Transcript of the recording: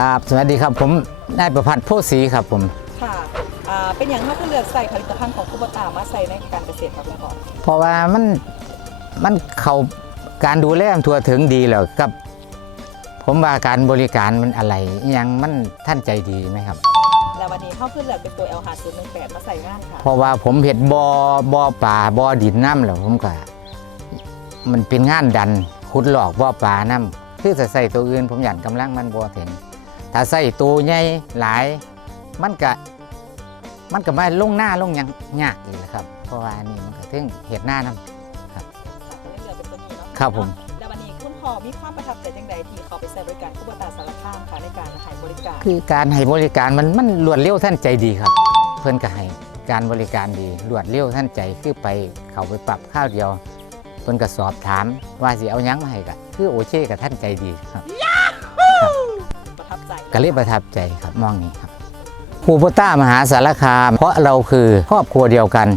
ครับ สวัสดีครับผมนายประพัฒน์โพธิ์ศรีครับผม ค่ะอ่าเป็นอย่างที่คือเลือกใส่ผลิตภัณฑ์ของคูปตามาใส่ในการเกษตรครับคุณพ่อเพราะว่ามันมันเขาการดูแลทั่วถึงดีแล้วกับ ผมว่าการบริการมันอะไรอิหยังมันท่านใจดีไหมครับ แล้ววันนี้เข้าคือเลือกเป็นตัว L หาศูนย์หนึ่งแปดมาใส่งานค่ะ เพราะว่าผมเห็ดบอบอป่าบอดินน้ำแล้วผมก็มันเป็นงานดันขุดหลอกบอป่าน้ำคือจะใส่ตัวอื่นผมหยันกำลังมันบอถึง ถ้าใส่ตัวใหญ่หลาย มันก็มันก็ไม่ลงหน้าลงหยังยากอีกแหละครับ เพราะว่านี่มันก็ถึงเห็ดหน้าน้ค่ะก็เลยเลือกเป็นตัวนี้เนาะครับผมแล้ววันนี้คุณพ่อมีความประทับใจจังใดที่เขาไปใช้บริการคูปตาสารคามค่ะในการให้บริการำคือการให้บริการมันมันรวดเร็วท่านใจดีครับ เพื่อนก็ให้การบริการดีรวดเร็วท่านใจคือไปเขาไปปรับข้าวเดียวเพิ่นก็สอบถามว่าสิเอาหยังมาให้ก็คือโอเคกับท่านใจดีครับประทับใจ ก็เลยประทับใจครับมองนี้ครับภูโปต้ามหาสารคาม เพราะเราคือครอบครัวเดียวกัน